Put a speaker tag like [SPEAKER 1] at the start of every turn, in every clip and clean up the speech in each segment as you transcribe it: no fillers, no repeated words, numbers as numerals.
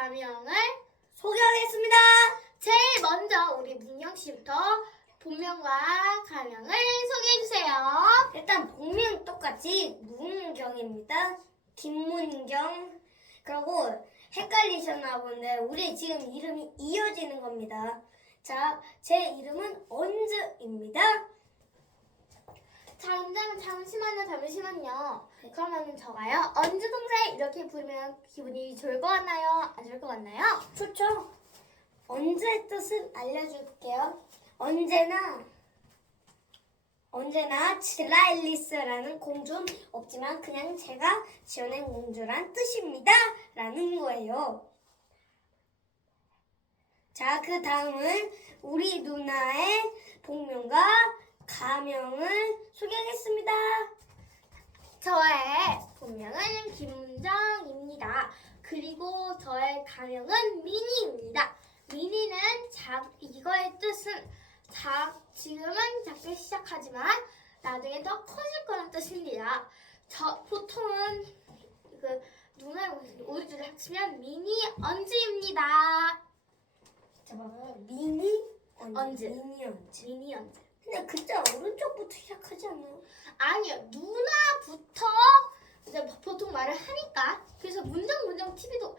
[SPEAKER 1] 가명을
[SPEAKER 2] 소개하겠습니다.
[SPEAKER 1] 제일 먼저 우리 문경 씨부터 본명과 가명을 소개해 주세요.
[SPEAKER 2] 일단 본명 똑같이 문경입니다. 김문경. 그리고 헷갈리셨나 본데 우리 지금 이름이 이어지는 겁니다. 자, 제 이름은 언즈입니다.
[SPEAKER 1] 잠시만요. 그러면 저가요. 언제 동생 이렇게 부르면 기분이 좋을 것 같나요? 안 좋을 것 같나요?
[SPEAKER 2] 좋죠? 언제의 뜻을 알려줄게요. 언제나 지라앨리스라는 공주는 없지만 그냥 제가 지어낸 공주란 뜻입니다. 라는 거예요. 자, 그 다음은 우리 누나의 본명과 가명을 소개하겠습니다.
[SPEAKER 1] 저의 본명은 김문정입니다. 그리고 저의 가명은 미니입니다. 미니는 이거의 뜻은 지금은 작게 시작하지만 나중에 더 커질 거란 뜻입니다. 보통은 누나의 우리 둘이 합치면 미니 언즈입니다.
[SPEAKER 2] 자, 봐봐요. 미니 언즈.
[SPEAKER 1] 미니 언즈.
[SPEAKER 2] 근데 글자 오른쪽부터 시작하지 않나요?
[SPEAKER 1] 아니요, 누나부터 이제 보통 말을 하니까. 그래서 문경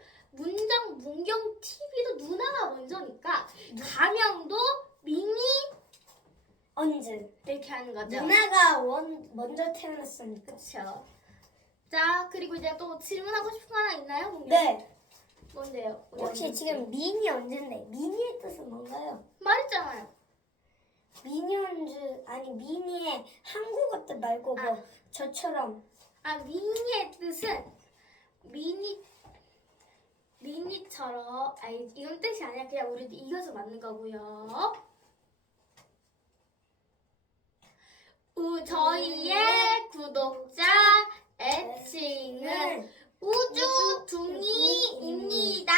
[SPEAKER 1] TV도 누나가 먼저니까 가명도 미니
[SPEAKER 2] 언즈.
[SPEAKER 1] 이렇게 하는 거죠.
[SPEAKER 2] 누나가 먼저 태어났으니까.
[SPEAKER 1] 그렇죠. 자, 그리고 이제 또 질문하고 싶은 거 하나 있나요, 문경?
[SPEAKER 2] 네.
[SPEAKER 1] 뭔데요? 우리
[SPEAKER 2] 혹시
[SPEAKER 1] 언니?
[SPEAKER 2] 지금 미니 언즈인데 미니의 뜻은 뭔가요?
[SPEAKER 1] 말했잖아요.
[SPEAKER 2] 미니 언즈 아니 미니의 한국어 뜻 말고 뭐 저처럼
[SPEAKER 1] 미니의 뜻은 미니처럼 이런 뜻이 아니라 그냥 우리도 이겨서 맞는 거고요. 저희의 구독자 애칭은 우주둥이입니다.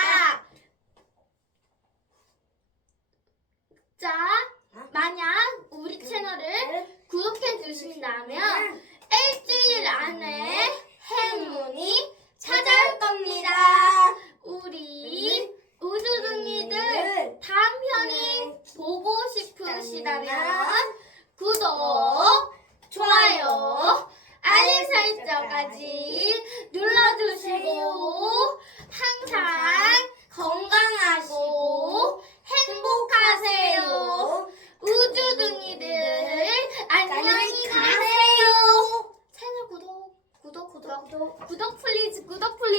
[SPEAKER 1] 자, 만약 우리 채널을 구독해 주신다면 일주일 안에 행운이 찾아올 겁니다. 우리 우주둥이들 다음 편이 보고 싶으시다면 구독, 좋아요, 알림 설정까지 눌러주시고 항상 건강하고 행복하세요. 우주둥이들 안녕히 가세요. 채널 구독 플리즈.